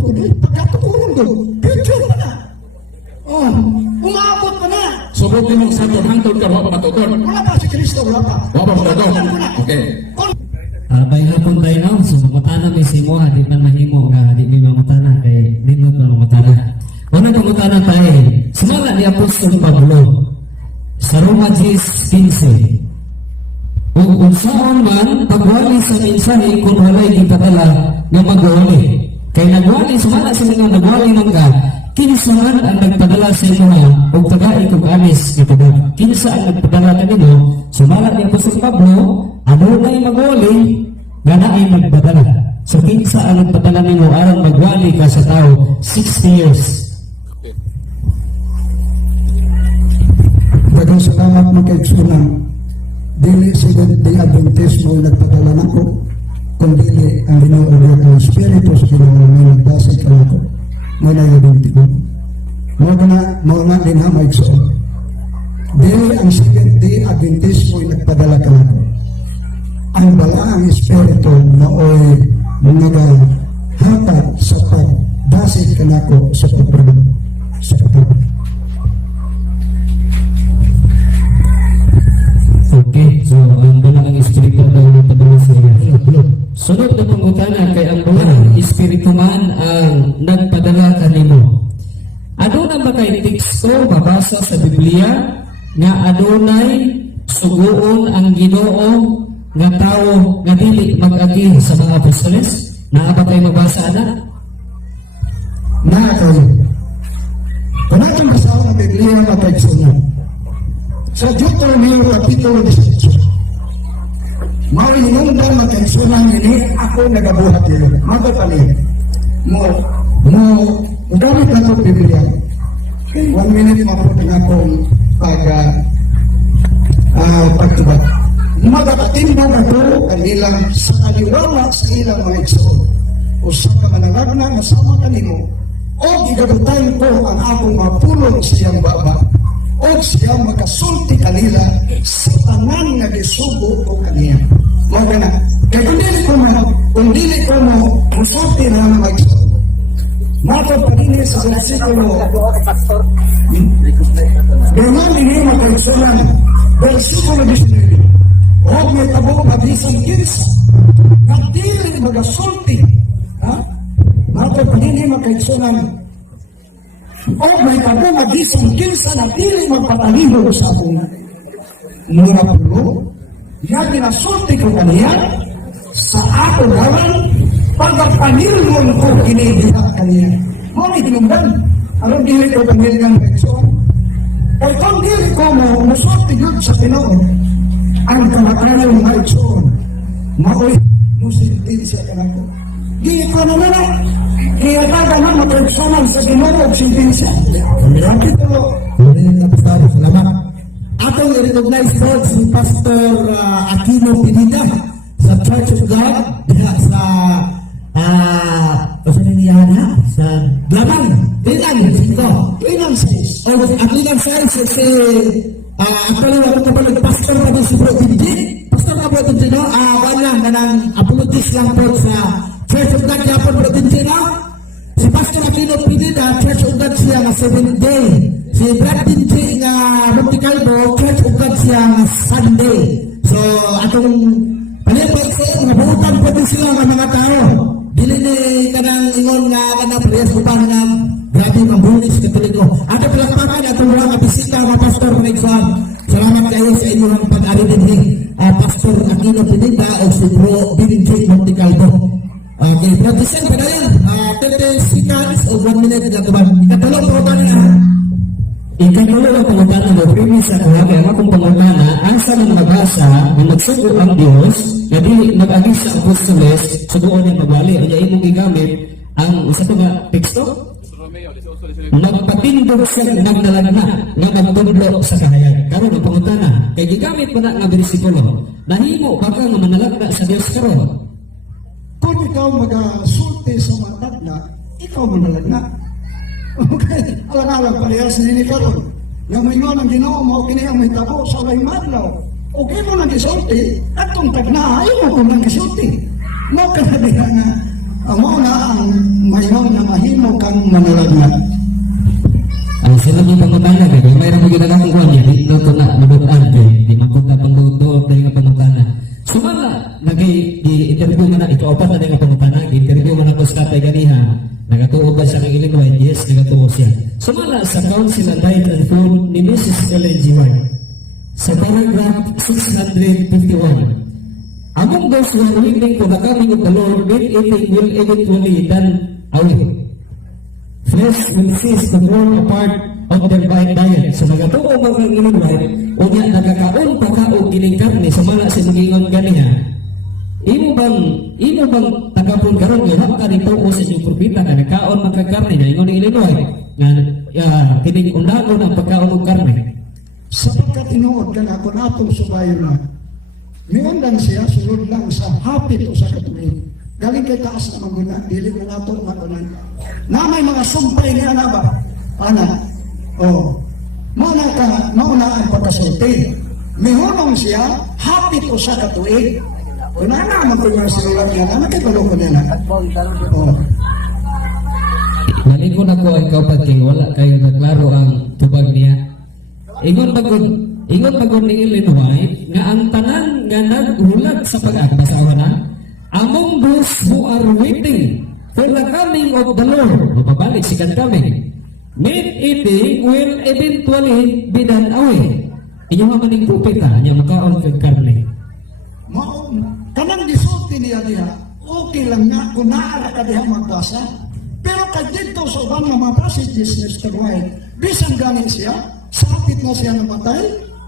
ko doon. Pagkatukulong doon, picture pa na. Oh, umabot pa na. Subot din mong sakot hangtod ka, wala pa matutod. Wala pa si Kristo, wala pa. Wala pa matutod. Okay. Bay hapon tayo na, so matana may simo, di pa mahimo nga, di may mamatana, kay di mo pa mamatana. Una na matana tayo, sumala ni Apostol Pablo, sa Roma 10:15. Kung saan man, pagwali sa mensahe, kung wala'y gipadala nga magwali. Kay nagwali, sumala sa mga nagwali ng ka, kinsaman ang nagpadala sa inyo o tagai kong anis kitubag. Kinsa ang nagpadala ka nino, sumala ni Apostol Pablo, ano na'y magwali, nga na'y nagpadala. So kinsa ang nagpadala nino, aron magwali ka sa tao, 60 years. Dagang salamat mo kay Tsunang. Dili Seventh-day Adventist mo nagpadala na ko, kundi ang Ginoo ang Espiritu sa Ginoo may nagbasa ka na ko. May nagabintigon. Mo na din ha, Mike Soon. Dili ang Seventh-day Adventist mo nagpadala ka na ko. Ang balaang Espiritu na oy naghatag sa pagdasit ka na ko sa pagpagod. Okay, so ang balang espiritu daw ng padala sa iyo. Sunod na pangutana kay ang balang espiritu man ang nagpadala kanimo. Ano na ba kay teksto mabasa sa Biblia nga adunay suguon ang Ginoo nga tao nga dili mag-agi sa mga apostoles? Naa ba kayo mabasa ana? Naa kayo. Kung natin basaw ang Biblia matagsunod. Sa Deuteronomio Kapitulo 18, marinundan matagsunan ini ako nagabuhat yun. Magpapalin. Gamit na ito Biblia. 1 minute maputin akong pagtubag. Magpatinda na ito kanilang sa kaliwala sa ilang mga igsoon. O sa kamanangagna na sama kanimo, o gigabutay ko ang akong mapulong sa iyang baba. O siya makasulti kanila sa tanan nga gisugo ko kaniya. Mga na, kaya kung dili ko mo, musulti na ang mag-isip. Matod pa din sa versikulo. Ganyan din yung magkaisulan. Versikulo 19. O may tabong mabisang kinsa. Nagdili magasulti. Matod pa din yung magkaisulan. O may tabong mabisang kinsa na dili magpataliho sa akong mura pulo. Yan ginasulti ko kaniya sa akong hawan pagpapanilmon ko kinibiyak kaniya. Mga itinumban, anong dili ko pamilyan Pekson? Kaya kung dili ko mo, musulti yun sa Pinoon, ang kamatayan ng Pekson, maoy, musiltin siya ka na ko. Dili ko na nila, kaya taga na mapagsaman sa Ginoo og siltin siya. Ang titulo. Salamat. Atong i-recognize po si Pastor Aquino Pineda sa Church of God diha sa sa Lamang, Pinang 5. Pinang 6. O at Pinang 6 si actually ako pa nag-pastor pa din si Bro Tintin. Pastor na Bro Tintin, wala na ng apologies lang po sa Church of God kaya po Bro Tintin. Si Pastor Aquino Pineda, Church of God siya nga 7th day. Si Brad Tintin nga Monticalvo, Church of God siya nga Sunday. So atong palipad sa nabutan po din sila ng mga tao. Dili ni kanang ingon nga kanang priyas upan nga grabe ang bulis katoliko. Ato palakpakan atong mga bisita mga pastor ng exam. Salamat kayo sa inyong pag-ari din Pastor Aquino Pineda o si Bro Bininjay Monticalvo. Okay, producer pa na yan. 30 seconds o 1 minute na ito ba? Ikatulong po ba na? Ikatulong ang pangutana mo, premise sa kuhagi ang akong pangutana, ang sa mga mabasa na magsugo ang Diyos, na di mag-agis sa apostoles, sugoon ng magwali, o niya imong gigamit, ang isa pa nga teksto? Magpatindog sa nagdalagna, nga magtudlo sa kahayag. Karon ang pangutana, kay gigamit pa na nga bersikulo, nahimo baka nga manalagna sa Diyos karon? Kung ikaw mag-sulti sa matag na, ikaw manalag na. Okay, alang-alang parehas na ini karon. Yung may nga ng Ginoo mo, kiniyang may tabo sa ulay madlaw. Okay mo nang isulti, at kung tagna, ayaw mo kung nang isulti. Mo ka na diha nga, amo na ang mayon na mahimo kang manalagna. Ang sila ng pangutana, kaya mayroon mo ginagakong kuhan niya, di to na mabutan, di mapunta pang doon na yung pangutana. Sumala, nag-interview mo na, ito opat na yung pangutana, interview mo na ko sa tatay ganiha, nagatuo ba siya ng Illinois? Yes, nagatuo siya. Sumala, sa Council on Diet and Food ni Mrs. Ellen G. White, sa paragraph 651, among those who are willing for the coming of the Lord, meat eating will eventually done away. Flesh will cease to form a part of their diet. So nagatuo mga Illinois, o niya nagkakaon pa ka o gining karne, sumala sa nagingon ganiha, imo bang tagapon karon nga ka nito o sa inyong propita nga nagkaon magkakarne na ingon ni Illinois nga kining undagon ang pagkaon og karne. Sapagkat inuod ka na ako natong subayo na, miundan siya, sunod lang sa hapit o sa katuwid. Galing kay taas na maguna, dili na nato magunan. Na may mga sumpay ni ana ba? Ana, mauna ang pagkasulti. Mihunong siya, hapit o sa katuwid. Una na, magkulang sinulang niya, na makibalo ko niya na. Nalingon ako ang kaupating wala kayo naglaro ang tubag niya. Ingon bagod ni Illinois nga ang tanan nga naghulat sa pag-agbasawa na among those who are waiting for the coming of the Lord. Mapabalik si kan coming. Meat eating will eventually be done away. Inyo nga maning propeta, niya makaon kag karne. Kanang disulti niya okay lang na kung naara ka diha magbasa. Pero kay dito sa ubang mga passages ni Mr. White, bisan ganin siya, sapit na siya namatay,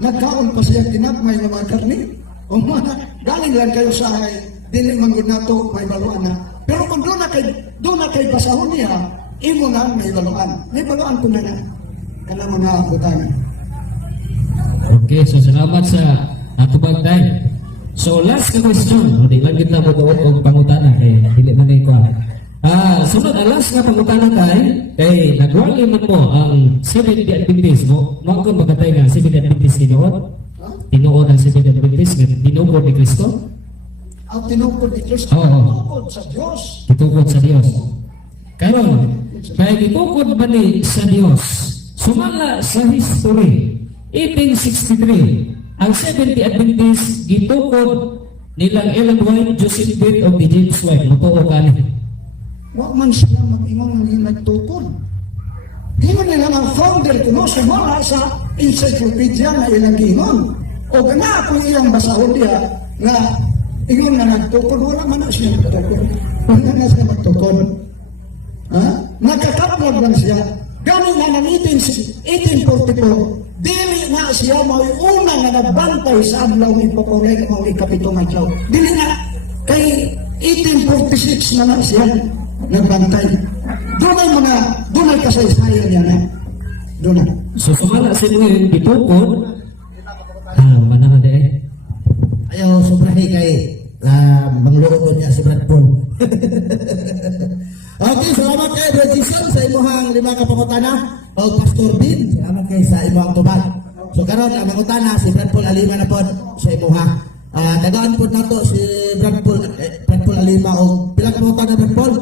nagkaon pa siya tinagmay na mga karni. O mga, galing lang kayo sa dili manggod na to, may baluan na. Pero kung doon na kay basahon niya, imo na may baluan. May baluan ko na na. Kaya mga butangan. Okay, so salamat sa atubag tayo. So last ka question, di lang kita mo doon og pangutana kay dili man ay kuha. Sunod ang last nga pangutana tayo, kay nagwali man mo ang Seventh-day Adventist mo, ko magatay nga Seventh-day Adventist tinuod ang Seventh-day Adventist nga tinugod ni Kristo. Ang tinukod ni Kristo, Oo. tinukod sa Diyos. Gitukod sa Dios. Karon, kaya gitukod ba ni sa Dios? Sumala sa history, 1863, ang Seventh-day Adventist gitukod nilang Ellen White, Joseph Bate of the James White. Matuo ka ni. Wa man sila mag-ingon ng nagtukod. Ingon nila ang founder kuno sumala sa encyclopedia na ilang ingon. O gana ako iyang basahon diya nga ingon na nagtukod, wala man na siya nagtukod. Wala na siya magtukod. Nakakaplag lang siya. Gano'n nga ng 1844, dili na siya una nga nagbantay sa adlaw ni Pokorek o ikapitong adlaw. Dili na kay 1846 na siya nagbantay. Doon ay kasaysayan niya na. Doon na. So sumala sa inyo yung gitukod, manaman de. Ayaw sobrahi kay mangluoton niya si Brad Paul. Okay, salamat kay Brad Jason sa imuhang lima ka pangutana. O Pastor Bin, salamat kay sa imuhang tubag. So karon ang mangutana si Brad Paul Alima na pod sa imuha. Tagaan po nato si Brad Paul Alima o pila ka pangutana Brad Paul?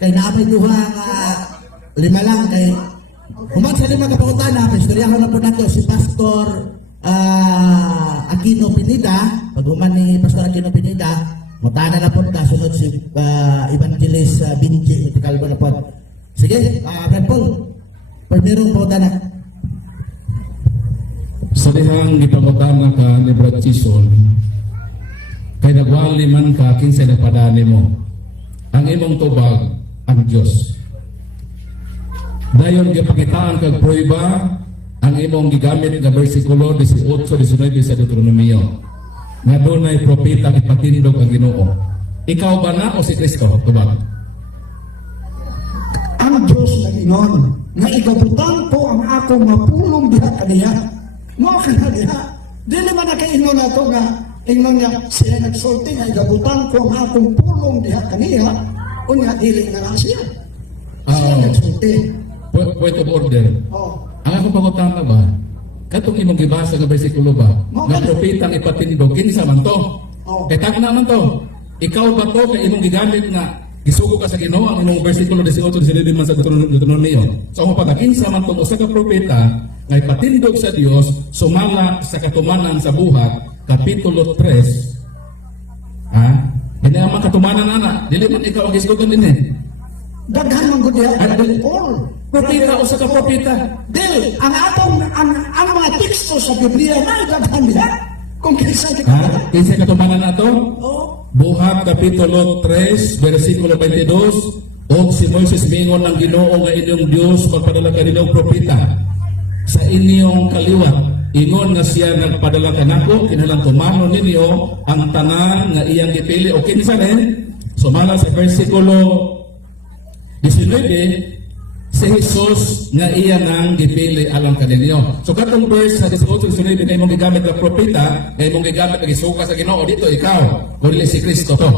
Kay naapay duha nga lima lang kay human sa lima ka pangutana, istoryahan na po nato si Pastor Aquino Pineda. Pag human ni Pastor Aquino Pineda, mutana na po ka, sunod si Evangelist Binji, itikalbo na po. Sige, Brad Paul, pagmirong po na. Sa dihang ipangutana ka ni Brad Jason, kay nagwali man ka kinsa nagpadani mo. Ang imong tubag ang Dios. Dayon gipakitaan kag prueba ang imong gigamit nga bersikulo 18-19 sa Deuteronomio. Nga dunay propeta ipatindog ang Ginoo. Ikaw ba na o si Kristo? Tubag. Ang Diyos na inon, nga igabutan ko ang akong mapulong diha kaniya. Mo ka diha. Di naman nakaingon na ito nga, ingon niya, siya nagsulti nga igabutan ko ang akong pulong diha kaniya, o nga dili na lang siya. Siya nagsulti. Point of order. Ang akong pangutana ba? Katong imong gibasa nga bersikulo ba? Nga propetang ipatindog, kinsa man to? Kay tagna man to. Ikaw ba to kay imong gigamit nga Gisugo ka sa Ginoo ang imong bersikulo 18 sinilin man sa Deuteronomio. So ang pagkakinsa man tong usa ka propeta ngay patindog sa Dios sumala sa katumanan sa buhat kapitulo 3. Ha? Hindi naman katumanan ana, dili man ikaw ang gisgugan dinhi. Daghan man gud diha Paul. Propeta usa ka propeta. Dili, ang mga teksto sa Biblia na daghan diha. Kung kinsa kita. Ha? Kinsa katumanan nato? Oh, Buhat kapitulo 3 bersikulo 22 og si Moises mingon ng Ginoo nga inyong Dios magpadala kaninong propeta sa inyong kaliwat ingon nga siya nagpadala kanako kinahanglan tumanon ninyo ang tanan nga iyang gipili o kinsa rin sumala sa bersikulo 19 si Jesus nga iya nang gipili alang kaninyo. So katong verse sa 18:19 kay mong gigamit nga propeta, kay mong gigamit nga isuka sa Ginoo dito ikaw, kundi si Kristo to.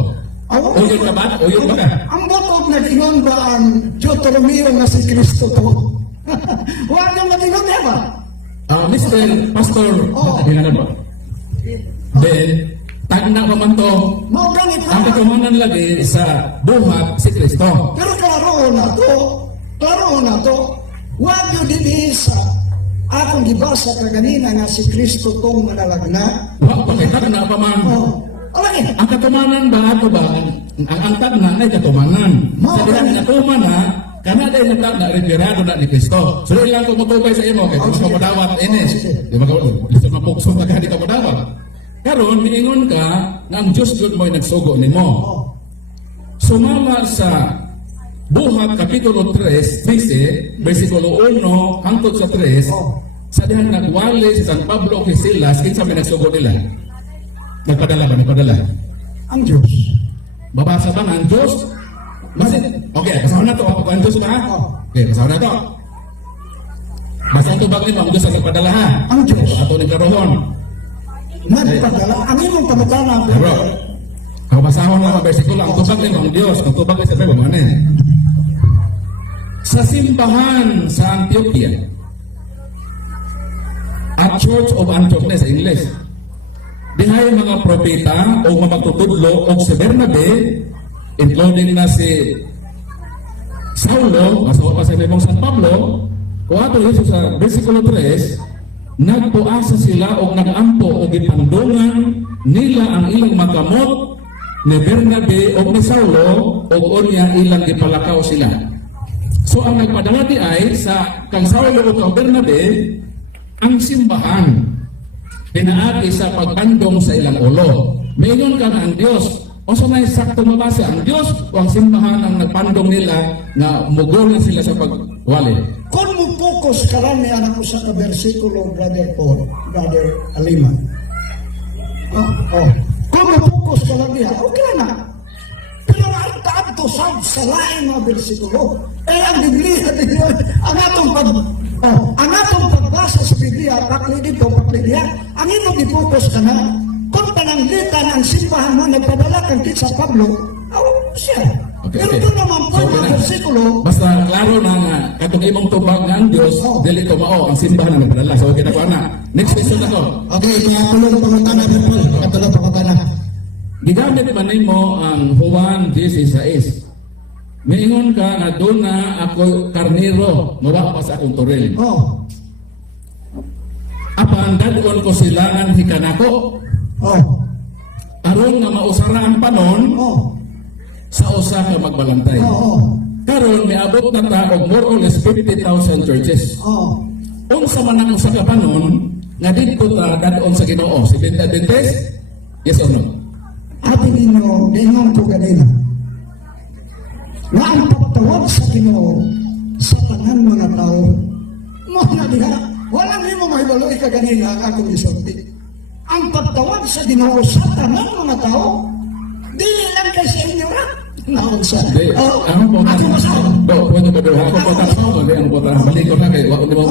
Uyon ka ba? Uyon ba ka? ang botog nag-ingon ba ang Deuteronomio nga si Kristo to? Huwag nang nag-ingon niya ba? Mr. Pastor, tingnan mo. Then, tagna pa man to, Mao ganit ang katumanan lagi sa buhat si Kristo. Pero klaro na to, wag yun din sa akong gibasa kaganina nga si Kristo tong manalagna. Wa pa kay tagna pa man. Alay, Ang katumanan ba ato ba? Ang tagna ay katumanan. Sa diha nga tumana, kana day nagtagna retirado na ni Kristo. So ilang ko motubay sa imo kay gusto mo dawat inis. Di ba ko gusto mapukso ka di ka mo dawat. Karon miingon ka nga ang Dios gud mo nagsugo nimo. Sumama sa Buhat kapitulo 3, 13, versikulo 1 hangtod sa 3, sa dihan nagwali si San Pablo kay Silas, kinsa may nagsugo nila? Nagpadala. ang Diyos. Babasa ba nga ang Diyos? Okay, kasama na to. Ako ang Diyos ka? Okay, kasama na to. Basta ito bagay mo, ang Diyos ang nagpadala ha? Ang Diyos. Ato ni Karohon. Nagpadala. Ang imong kamutana. Bro, ako basahon lang ang versikulo, ang tubag nito ang Diyos, ang tubag nito sa Bebo, ano eh? Sa simbahan sa Antioquia, at Church of Antioch na sa English, dihay mga propeta o mga magtutudlo o si Bernabe, including na si Saulo, masawa pa sa Bebong San Pablo, o ato yun sa versikulo 3, nagpuasa sila o nagampo o gipandungan nila ang ilang makamot ni Bernabe o ni Saulo o unya ilang gipalakaw sila. So ang nagpadala di ay sa kang Saulo o kang Bernabe ang simbahan pinaagi sa pagkandong sa ilang ulo. Mayon ka na ang Diyos. O sa may sakto mabasa ang Diyos o ang simbahan ang nagpandong nila na mugulan sila sa pagwali. Kung mo focus karami anak ko sa bersikulo, Brother Paul, Brother Alima. Kung mo focus ka lang niya, okay na. Pero ang taabto sa lain mga bersikulo, ang Biblia din yun, ang atong pagbasa sa Biblia, pakli dito, pakli diya, ang imong i-focus ka na, kung pananglitan ang simbahan mo, nagpadala kang sa Pablo, siya. Okay, Pero okay. doon naman po mga bersikulo, Basta klaro na nga, katong imong tubag nga ang Diyos, dili ko mao ang simbahan na nagpadala. So okay na ko na. Next question ako. Okay, kaya tulong pangutana din po. Katulong pangutana. Gigamit man nimo ang Juan 16. Miingon ka nga doon na ako karnero, mawa pa sa akong turil. Apan dadon ko silangan hikanako. Aron nga mausara ang panon sa usa ka magbalantay. Karon miabot na ta og more or less 50,000 churches. Unsa man ang usa ka panon nga didto ta dadon sa Ginoo, si Adventist? Yes or no? Ate ninyo, dingon ko ganina. Nga ang pagtawag sa Ginoo sa tanan mga tao, mga diha, walang mo mahibaloy ka ganina ang akong isulti. Ang pagtawag sa Ginoo sa tanan mga tao, di lang kay sa inyo ra. Naunsa. Ang po ta. Pwede ba daw ako po ta sa ang po ta balik ko na kay wa ko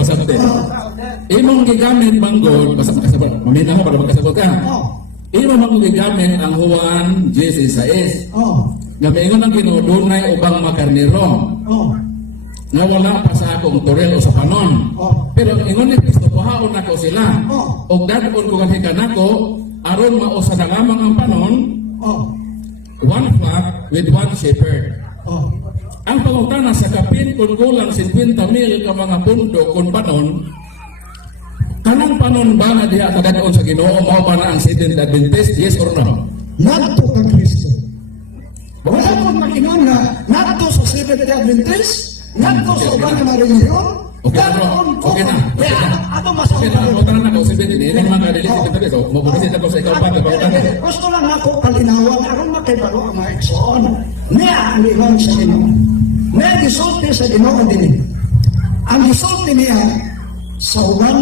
masabte. Imong gigamit manggod basta makasabot. Mamina ko para makasabot ka. Imo man gigamit ang Juan 16. Nga maingon ang Ginoo dunay ubang makarnero. Nga wala pa sa akong turel o sa panon. Pero ingon ni Kristo pahaon nako sila. Og dadon ko kanhi kanako aron mao sa lamang ang panon. one flock with one shepherd. Oh. Ang pangutana sa kapin kung kulang 50,000 ka mga pundo kung panon, kanang panon ba na diha kadadon sa Ginoo mao ba na ang Seventh Adventist? Yes or no? Nadto kang Kristo. Wala ko mag-inom na nadto sa Seventh Adventist, nadto sa ubang na reliyon. Okay na, okay na. Ato Okay masabi. na, pangutana na ko, Seventh Adventist, hindi mga kadili sa Adventist. Mabukasin ako sa ikaw pa, pangutana. Gusto lang ako palinawan, aron makibalo ang mga igsoon. Niya ang ilang sa Ginoo. Niya gisulti sa Ginoo din. Ang gisulti niya sa uban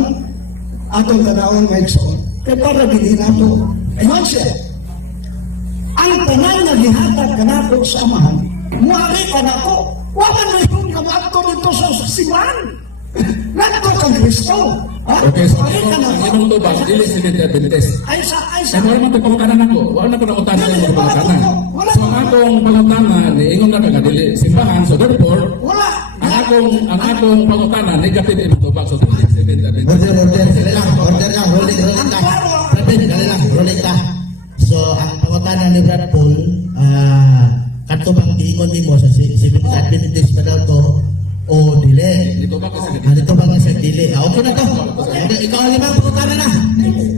atong tanawang mga igsoon. Kaya para din nato. Iman siya. Ang tanan na gihatag kanako sa amahan, muari ka nako. Wala na yung namatto dito sa siman. Nadto kang Kristo. Ha? Okay, so Muari ka ang nako. imong tubag, dili Seventh Adventist. Ay sa Sa mga naman ito pangutanan ako, wala na ko na utana sa mga pangutanan. So ang akong pangutanan, ingon na ka dili simbahan, so therefore, wala. ang akong pangutanan, negative imong tubag, so dili Seventh Adventist. Order, dali lang, rolling ka. Rapid, dali lang, rolling ka. So, ang pangutanan ni Brad Paul, kanto bang diingon nimo sa Seventh Adventist ka daw to, o dili? Dito ba kasi Dito bang sa dili? Okay na to. Ikaw ang limang pangutanan na.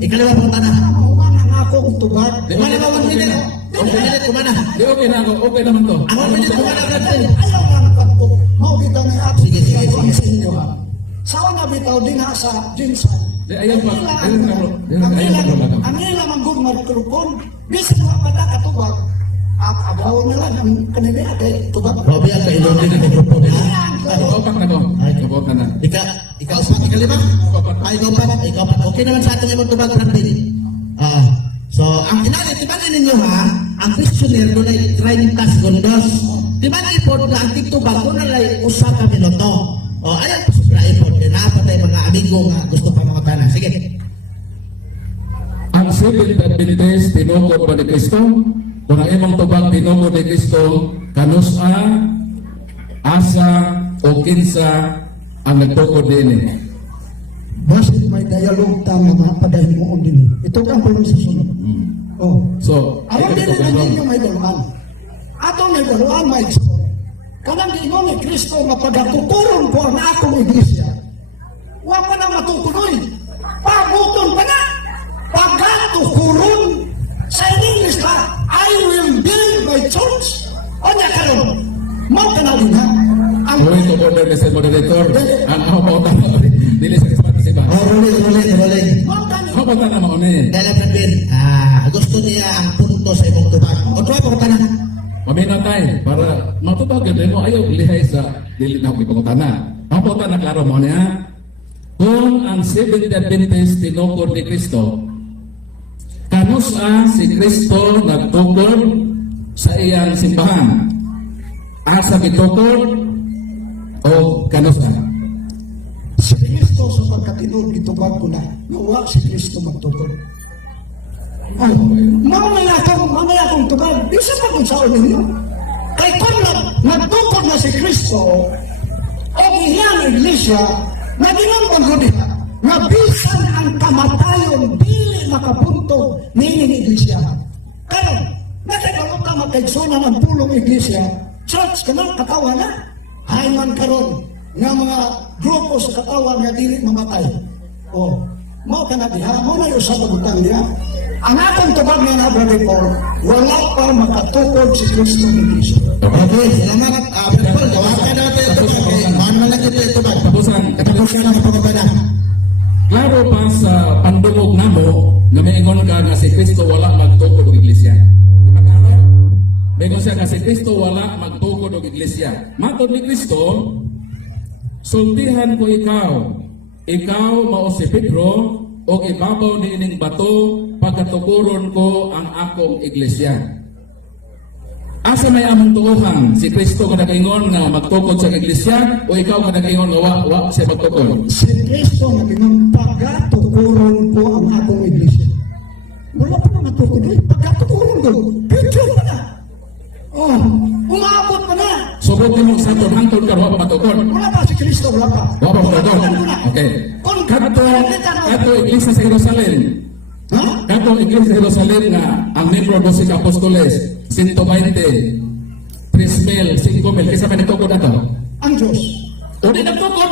Ikaw limang pangutanan. Uman ang akong tubag. Kumana ba, 1 minute? 1 minute, kumana. Di okay na ako, okay naman to. Ang 1 minute, kumana, Brad Paul. Ayaw lang kanto. Maubitaw na ato. Sige. Sa inyo ha. Saan na bitaw din ha sa Jinsan? Di ayaw pa, ayaw pa. Ang ilang ang good magkulukon. Bisan mga pata katubag. Agaw na lang ang kanila kay tubag. Robbie, ang kailong din ang mikrofon nila. Kaupak na ko, kaupak na. Ikaw lima? Ikaw pa. Okay naman sa ating imong tubag, Brad Paul. So, ang inalit, tibanin ninyo ha, ang questionnaire doon ay training task gondos. Tibanin po na ang titubag doon ay usap ka minuto. O, ayan po sa ipod. Napatay mga amigo nga gusto pa mga tanan. Sige. Ang Seventh Adventist, tinukod ba ni Kristo? Kung ang imong tubag tinukod ni Kristo, kanusa, asa, o kinsa, ang nagtukod din eh. Basit may dialogue tama mapadahin mo din. Ito ang pulong susunod. Oh. So, Alam din na ninyo may daluan. Ato may daluan may igsoon. Kanang giingon ni Kristo nga pagatuturon ko ang akong iglesia. Wa pa na matutuloy. Paguton pa na. Pagatuturon. Sa English pa, I will build my church. O niya karon. Mau ka na din ha. Ang point of order, Mr. Moderator, ang ako pa utang dili sa kasama sa iba. Rolling. mau ka na. Ako pa na maunin. Dala Brad Paul, gusto niya ang punto sa imong tubag. O, tuwa po ka na. Mamina tayo, para matutog yun mo, ayaw lihay sa dili na ako ipangutana. Ang punta na klaro mo niya, kung ang Seventh Adventist tinukod ni Kristo, kanusa si Kristo nagtukod sa iyang simbahan? Asa gitukod o kanusa? Si Kristo sa pagkatinud gitubag ko na. Nawa si Kristo magtukod. Ay, mamaya akong tubag. Bisa pa kung saan ninyo. Kay kung nagtukod na si Kristo, o iyang iglesia, naginang magludiha, na bisan ang kamatayon, dili makapunto ni iglesia. Kaya, nakikalo ka makaigsunan ng pulong iglesia, church ka na, katawan na, ay man karon nga mga grupo sa katawan nga dili mamatay. O, mau ka na diha, mo na yung sa pagutang niya. Ang akong tubag nga na, Brother Paul, wala pa makatukod si Kristo ng Iglesia. Okay, salamat. Brad Paul, gawakan na natin ito. Maan man lang ito tubag. Tapusan. Tapos ka na kapagabala. Klaro pa sa pandungog namo na maingon ka nga si Kristo wala magtukod og iglesia. Maingon siya nga si Kristo wala magtukod og iglesia. Matod ni Kristo, sultihan ko ikaw mao si Pedro, o ibabaw ni ining bato pagkatukuron ko ang akong iglesia. Asa may among tuohan? Si Kristo ka nag-ingon nga magtukod sa iglesia o ikaw ka nag-ingon nga wa siya magtukod? Si Kristo na pinagpagatukuron ko ang akong iglesia. Wala pa na matukod eh. Pagkatukuron ko. Picture pa na. Oh, umabot pa na. Subukin mo sa hangtod ka wa pa matukod. Wala pa si Kristo, wala pa. Wa pa matukod. Okay. Kato iglesia sa Jerusalem. Ha? Kato iglesia sa Jerusalem nga ang membro 12 apostoles. 120, 3,000, 5,000, kaysa may nagtukod na to? Ang Diyos. O di nagtukod,